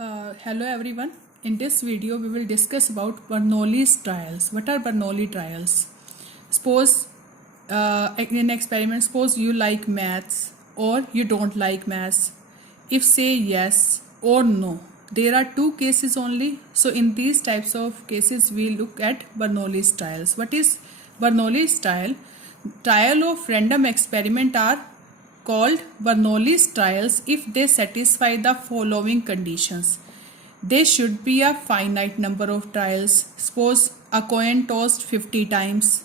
Hello everyone. In this video we will discuss about Bernoulli's trials. What are Bernoulli trials? Suppose in experiment, suppose you like maths or you don't like maths. If say yes or no, there are two cases only. So in these types of cases we look at Bernoulli's trials. What is Bernoulli's trial? Trial of random experiment are called Bernoulli's trials if they satisfy the following conditions. There should be a finite number of trials. Suppose a coin tossed 50 times,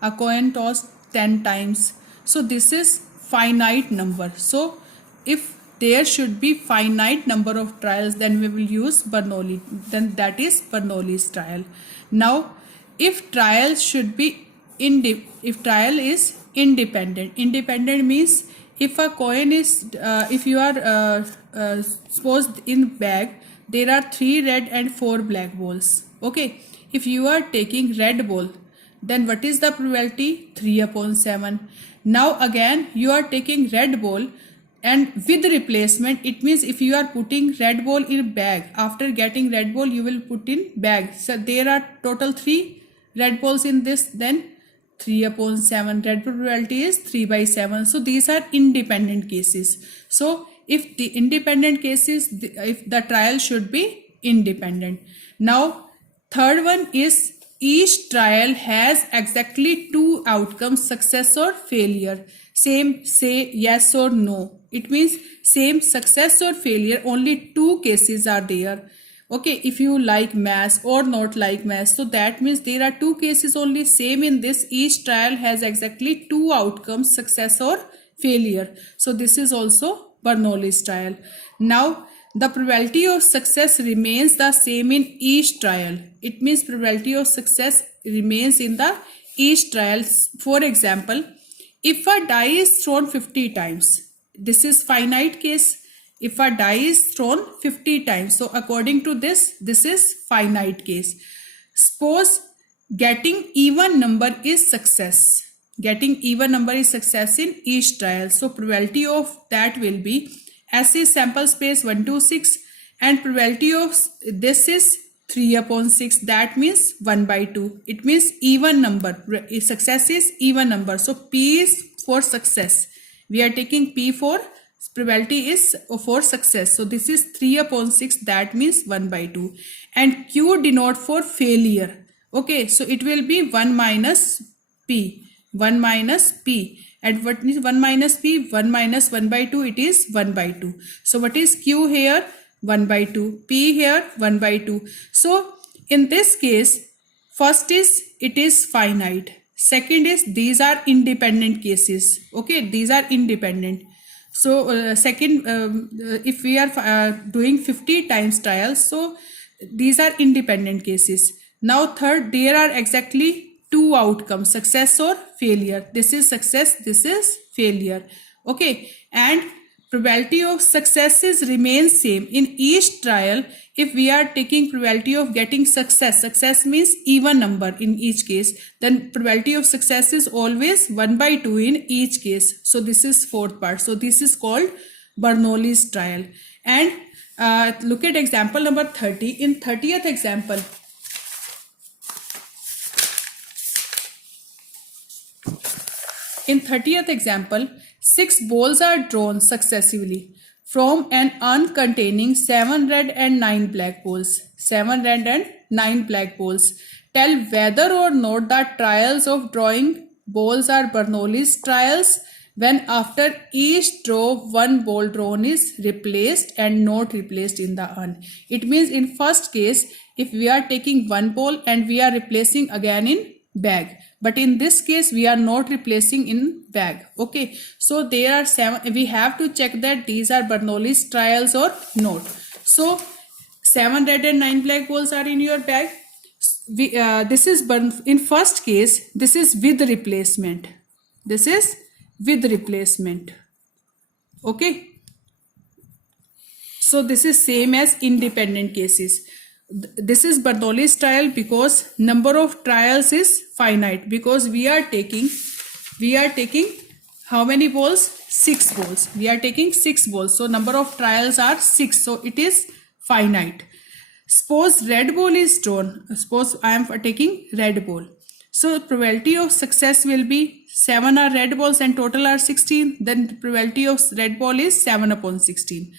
a coin tossed 10 times. So this is finite number. So if there should be finite number of trials, then we will use Bernoulli. Then that is Bernoulli's trial. Now, if trial should be if trial is independent means if a coin is if you are suppose in bag there are 3 red and 4 black balls. Okay, if you are taking red ball, then what is the probability? 3/7. Now again you are taking red ball and with replacement, it means if you are putting red ball in bag, after getting red ball you will put in bag. So there are total 3 red balls in this, then 3/7. Red probability is 3/7. So these are independent cases. So if the independent cases, if the trial should be independent. Now third one is each trial has exactly 2 outcomes, success or failure. Same say yes or no. It means same success or failure, only 2 cases are there. Okay, if you like maths or not like maths, so that means there are 2 cases only. Same in this, each trial has exactly 2 outcomes, success or failure. So this is also Bernoulli's trial. Now the probability of success remains the same in each trial. It means probability of success remains in the each trial. For example, if a die is thrown 50 times, this is finite case. If a die is thrown 50 times, so according to this is finite case. Suppose getting even number is success. Getting even number is success in each trial. So probability of that will be S is sample space 1 to 6 and probability of this is 3/6. That means 1/2. It means even number. Success is even number. So P is for success. We are taking P for probability is for success. So this is 3/6. That means 1/2. And Q denote for failure. Okay, so it will be 1 minus P. 1 minus P. And what is 1 minus P? 1 minus 1/2, it is 1/2. So what is Q here? 1/2. P here 1/2. So in this case, first is it is finite. Second is these are independent cases. Okay, these are independent. So second, if we are doing 50 times trials, so these are independent cases. Now third, there are exactly 2 outcomes, success or failure. This is success, this is failure. Okay, and probability of successes remains same in each trial. If we are taking probability of getting success means even number in each case, then probability of success is always 1/2 in each case. So this is fourth part. So this is called Bernoulli's trial. And look at example number 30. In 30th example, in 30th example, 6 balls are drawn successively from an urn containing 7 red and 9 black balls. 7 red and 9 black balls. Tell whether or not the trials of drawing balls are Bernoulli's trials when after each draw 1 ball drawn is replaced and not replaced in the urn. It means in first case, if we are taking 1 ball and we are replacing again in bag, but in this case we are not replacing in bag. Okay, so there are 7. We have to check that these are Bernoulli's trials or not. So 7 red and 9 black balls are in your bag. This is in first case, this is with replacement. This is with replacement. Okay, so this is same as independent cases. This is Bernoulli's trial because number of trials is finite, because we are taking how many balls? 6 balls. We are taking 6 balls. So number of trials are 6. So it is finite. Suppose red ball is drawn. Suppose I am taking red ball. So probability of success will be 7 are red balls and total are 16. Then the probability of red ball is 7 upon 16.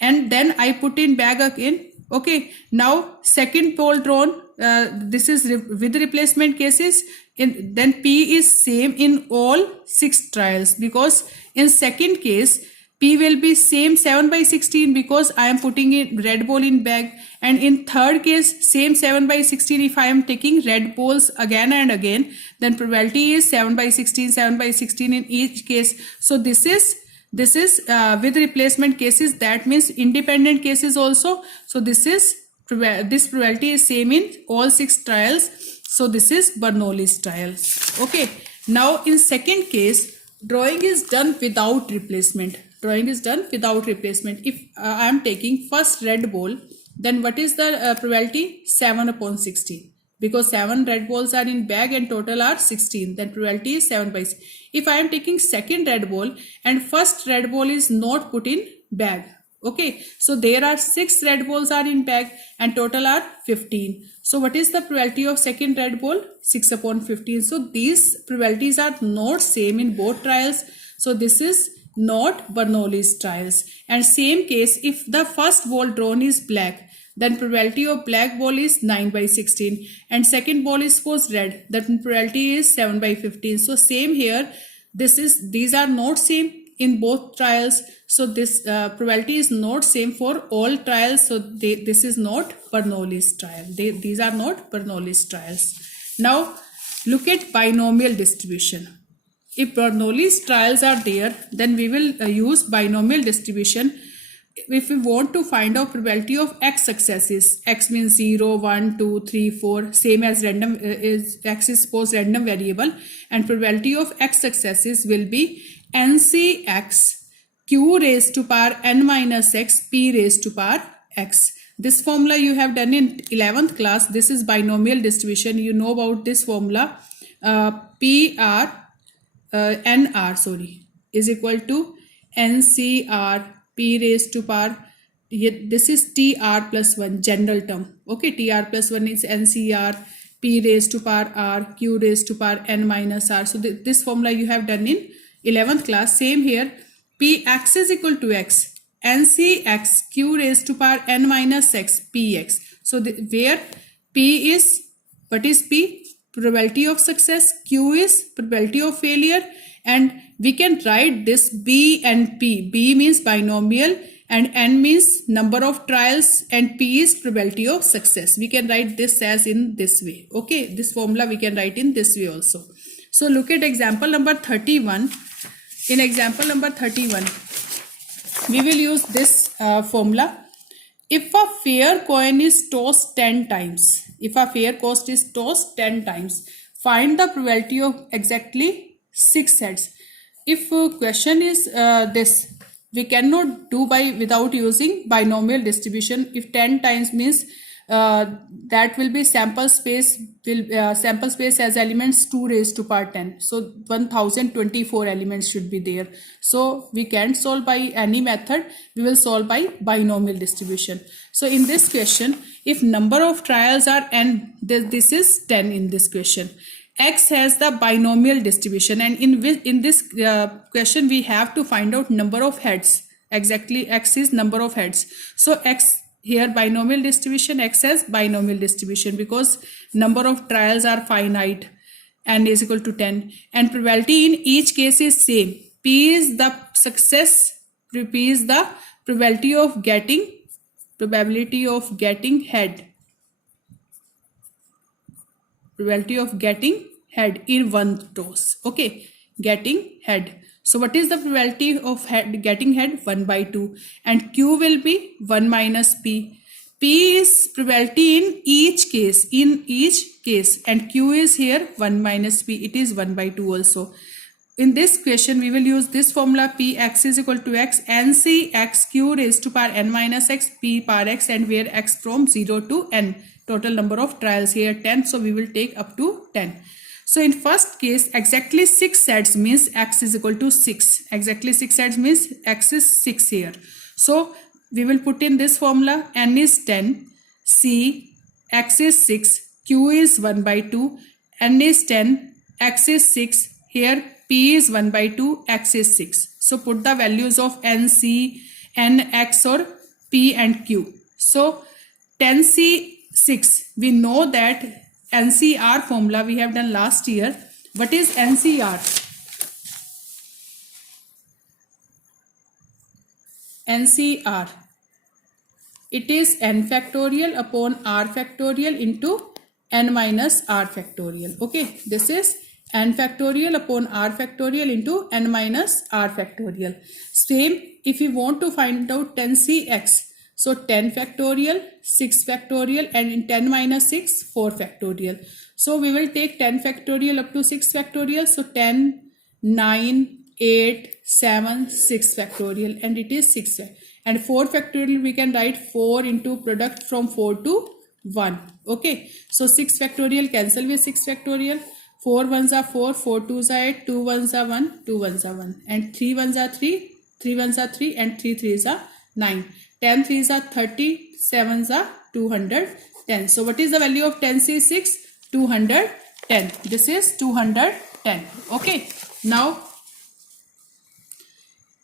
And then I put in bag again. Okay, now second ball drawn. This is with replacement cases. Then P is same in all 6 trials, because in second case P will be same 7 by 16 because I am putting in red ball in bag, and in third case same 7 by 16 if I am taking red balls again and again, then probability is 7 by 16, 7 by 16 in each case. So this is with replacement cases, that means independent cases also. So this probability is same in all 6 trials. So this is Bernoulli's trial. Okay, now in second case, drawing is done without replacement. Drawing is done without replacement. If I am taking first red ball, then what is the probability? 7 upon 16. Because 7 red balls are in bag and total are 16, then probability is 7 by 6. If I am taking second red ball and first red ball is not put in bag, okay, so there are 6 red balls are in bag and total are 15. So what is the probability of second red ball? 6 upon 15. So these probabilities are not same in both trials. So this is not Bernoulli's trials. And same case, if the first ball drawn is black, then probability of black ball is 9 by 16, and second ball is suppose red, then probability is 7 by 15. So same here, these are not same in both trials. So this probability is not same for all trials. So this is not Bernoulli's trial. These are not Bernoulli's trials. Now look at binomial distribution. If Bernoulli's trials are there, then we will use binomial distribution. If we want to find out probability of x successes, x means 0, 1, 2, 3, 4, same as random x is suppose random variable, and probability of x successes will be NCX q raised to power n minus x p raised to power x. This formula you have done in 11th class. This is binomial distribution. You know about this formula. NR is equal to NCR p raised to power, this is TR plus 1 general term. Okay, TR plus 1 is NCR, p raised to power r, q raised to power n minus r. So this formula you have done in 11th class. Same here, px is equal to x, NCX q raised to power n minus x px. So where p is, what is p? Probability of success, q is probability of failure, and we can write this b and p. B means binomial and n means number of trials, and p is probability of success. We can write this as in this way. Okay, this formula we can write in this way also. So look at example number 31. In example number 31, we will use this formula. If a fair coin is tossed 10 times, find the probability of exactly 6 heads. If question is this, we cannot do without using binomial distribution. If 10 times means that will be sample space as elements 2 raised to power 10. So 1024 elements should be there. So we can't solve by any method. We will solve by binomial distribution. So in this question, if number of trials are n, this is 10 in this question. X has the binomial distribution, and in this question we have to find out number of heads. Exactly, x is number of heads. So x here binomial distribution, x has binomial distribution because number of trials are finite, n is equal to 10, and probability in each case is same. P is the success, P is the probability of getting head. Probability of getting head in one toss. Okay, getting head. So what is the probability of getting head? 1 by 2, and q will be 1 minus p. P is probability in each case, and q is here 1 minus p. It is 1 by 2 also. In this question, we will use this formula. P x is equal to x, NC x q raised to power n minus x p power x, and where x from 0 to n. Total number of trials here 10. So we will take up to 10. So in first case, exactly 6 sets means x is equal to 6. Exactly 6 sets means x is 6 here. So we will put in this formula. N is 10, C, X is 6, Q is 1 by 2, N is 10, X is 6, here P is 1 by 2, X is 6. So put the values of N, C, N, X or P and Q. So 10C6, we know that NCR formula we have done last year. What is NCR? NCR. It is n factorial upon r factorial into n minus r factorial. Okay, this is n factorial upon r factorial into n minus r factorial. Same if we want to find out 10cx. So 10 factorial, 6 factorial and in 10 minus 6, 4 factorial. So we will take 10 factorial up to 6 factorial. So 10, 9, 8, 7, 6 factorial and it is 6. And 4 factorial we can write 4 into product from 4 to 1. Okay. So 6 factorial cancel with 6 factorial. 4 ones are 4, 4 twos are 8, 2 ones are 1, 2 ones are 1. And 3 ones are 3, 3 ones are 3 and 3 threes are 9. 10 threes are 30, 7s are 210. So what is the value of 10C6? 210. This is 210. Okay. Now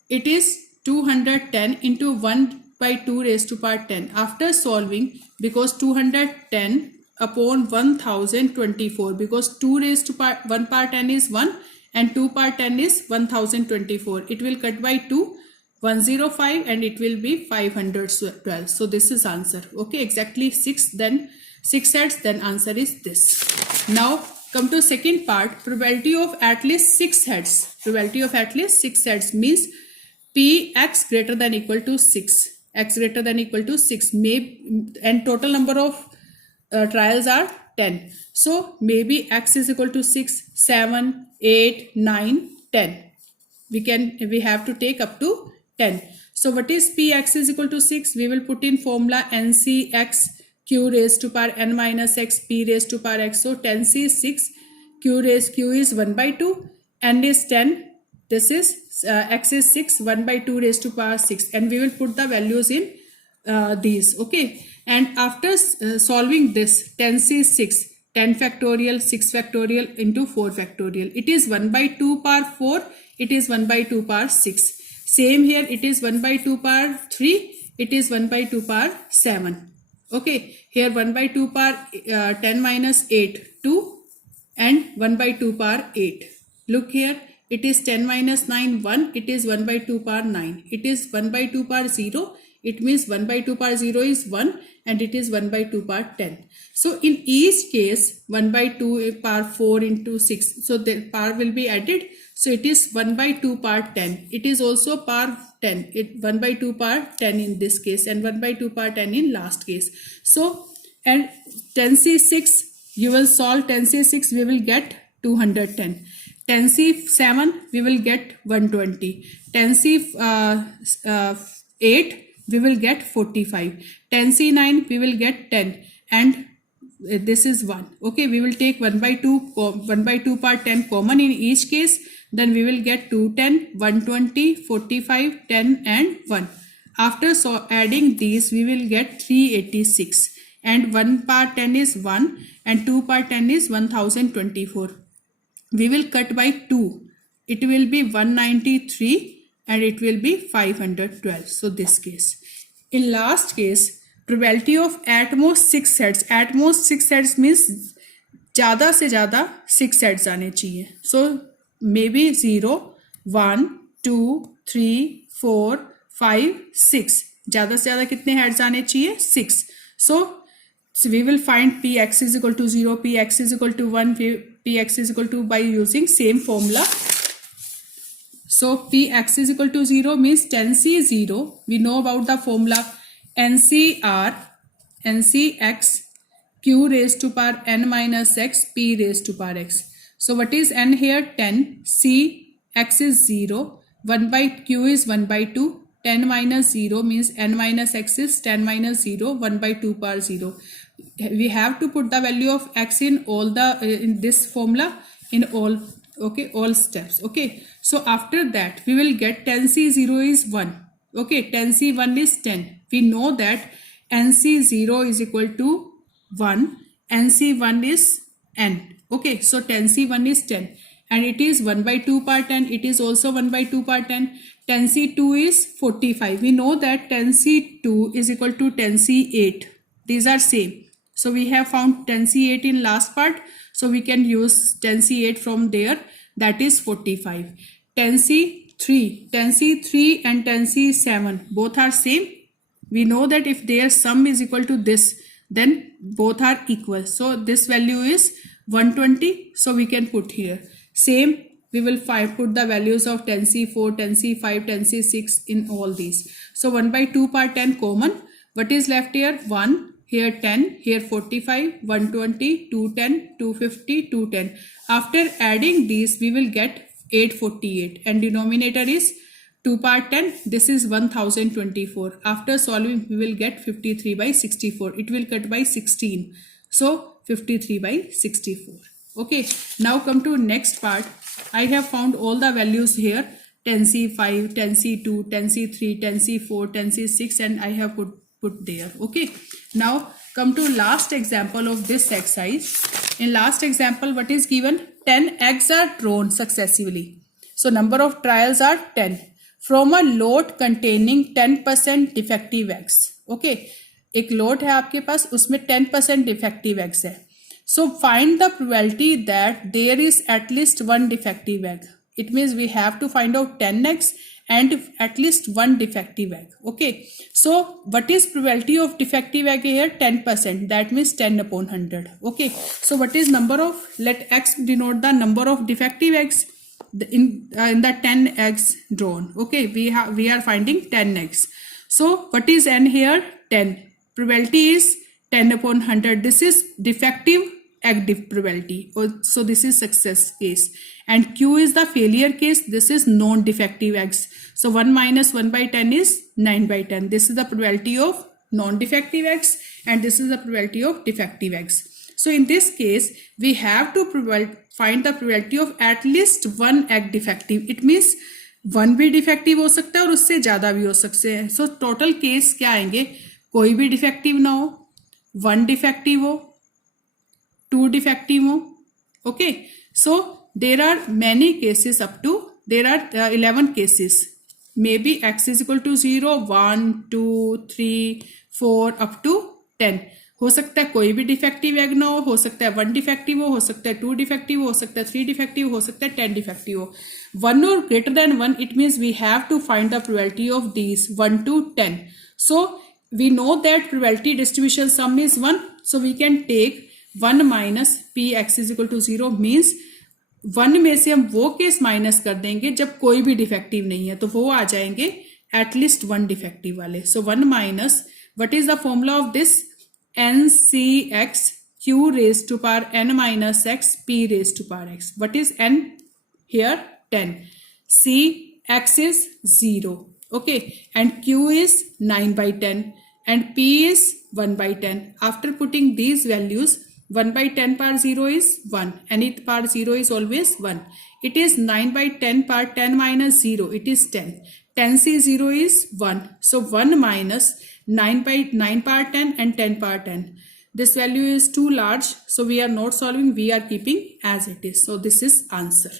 it is 210 into 1 by 2 raised to power 10. After solving, because 210 upon 1024, because 2 raised to power 1 power 10 is 1 and 2 power 10 is 1024. It will cut by 2, 105 and it will be 512. So this is answer. Okay, exactly 6, then 6 heads, then answer is this. Now come to second part, probability of at least 6 heads. Probability of at least 6 heads means Px greater than equal to 6, x greater than equal to 6, and total number of trials are 10. So maybe x is equal to 6, 7, 8, 9, 10. We have to take up to 10. So what is Px is equal to 6? We will put in formula NCx q raised to power n minus x p raised to power x. So 10c6 q is 1 by 2, n is 10. This is x is 6, 1 by 2 raised to power 6 and we will put the values in these. Okay, and after solving this 10c6, 10 factorial, 6 factorial into 4 factorial, it is 1 by 2 power 4, it is 1 by 2 power 6. Same here, it is 1 by 2 power 3, it is 1 by 2 power 7. Okay, here 1 by 2 power 10 minus 8, 2 and 1 by 2 power 8. Look here, it is 10 minus 9, 1, it is 1 by 2 power 9. It is 1 by 2 power 0, it means 1 by 2 power 0 is 1 and it is 1 by 2 power 10. So in each case, 1 by 2 power 4 into 6, so the power will be added. So it is 1 by 2 power 10. It is also power 10. 1 by 2 power 10 in this case and 1 by 2 power 10 in last case. So, and 10c6, you will solve 10c6, we will get 210. 10c7, we will get 120. 10c8, we will get 45. 10c9, we will get 10. And this is 1. Okay, we will take 1 by 2 power 10 common in each case. Then we will get 210, 120, 45, 10 and 1. After adding these, we will get 386. And 1 power 10 is 1 and 2 power 10 is 1024. We will cut by 2. It will be 193 and it will be 512. So this case. In last case, probability of at most 6 heads. At most 6 heads means ज़्यादा से ज़्यादा 6 heads आने चाहिए. So maybe 0, 1, 2, 3, 4, 5, 6. ज़्यादा से ज़्यादा कितने heads आने चाहिए? 6. So we will find Px is equal to 0, Px is equal to 1, Px is equal to by using same formula. So Px is equal to 0 means 10c0. We know about the formula NCr, NCx q raised to power n minus x p raised to power x. So what is n here? 10. C x is 0. 1 by q is 1 by 2. 10 minus 0 means n minus x is 10 minus 0. 1 by 2 power 0. We have to put the value of x in all the in this formula in all. Okay, all steps. Okay, so after that we will get 10c0 is 1. Okay, 10C1 is 10. We know that NC0 is equal to 1. NC1 is n. Okay, so 10C1 is 10. And it is 1 by 2 par 10. It is also 1 by 2 par 10. 10C2 is 45. We know that 10C2 is equal to 10C8. These are same. So we have found 10C8 in last part. So we can use 10C8 from there. That is 45. 10C3 and 10C7 both are same. We know that if their sum is equal to this, then both are equal. So this value is 120. So we can put here. Same, we will put the values of 10C4, 10C5, 10C6 in all these. So 1 by 2 par 10 common. What is left here? 1, here 10, here 45, 120, 210, 250, 210. After adding these, we will get 848 and denominator is 2 par 10. This is 1024. After solving, we will get 53 by 64. It will cut by 16. So 53 by 64. Okay, now come to next part. I have found all the values here. 10C5, 10C2, 10C3, 10C4, 10C6 and I have put there. Okay, now come to last example of this exercise. In last example, what is given? 10 eggs are drawn successively. So number of trials are 10 from a lot containing 10% defective eggs. Okay, एक lot है आपके पास, उसमें 10% defective eggs है. So find the probability that there is at least one defective egg. It means we have to find out 10 eggs and at least one defective egg. Okay, so what is probability of defective egg here? 10%. That means 10 upon 100. Okay, so what is number of, let x denote the number of defective eggs in the 10 eggs drawn. Okay, we are finding 10 eggs. So what is n here? 10. Probability is 10 upon 100. This is defective egg probability. So this is success case. And Q is the failure case. This is non-defective eggs. So 1 minus 1 by 10 is 9 by 10. This is the probability of non-defective eggs and this is the probability of defective eggs. So in this case, we have to find the probability of at least one egg defective. It means one भी defective हो सकता है और उससे ज़्यादा भी हो सकते हैं. So total case क्या आएंगे? कोई भी defective ना हो, one defective हो, two defective हो. Okay, so there are many cases up to, there are 11 cases. Maybe x is equal to 0, 1, 2, 3, 4 up to 10. हो सकता है कोई भी डिफेक्टिव एग ना हो सकता है 1 डिफेक्टिव हो सकता है 2 डिफेक्टिव हो सकता है 3 डिफेक्टिव हो सकता है 10 डिफेक्टिव हो. 1 or greater than 1, it means we have to find the probability of these 1 to 10. So we know that probability distribution sum is 1. So we can take 1 minus px is equal to 0 means 1 में से हम वो case minus कर देंगे जब कोई भी defective नहीं है, तो वो आ जाएंगे एटलीस्ट 1 डिफेक्टिव वाले. सो 1 minus, what is the formula of this? NCX Q raised to power n minus x P raised to power x. What is n here? 10. C x is 0. Okay, and Q is 9 by 10 and P is 1 by 10. After putting these values, 1 by 10 power 0 is 1. Nth power 0 is always 1. It is 9 by 10 power 10 minus 0. It is 10. 10C0 is 1. So 1 minus 9 by 9 power 10 and 10 power 10. This value is too large. So we are not solving. We are keeping as it is. So this is answer.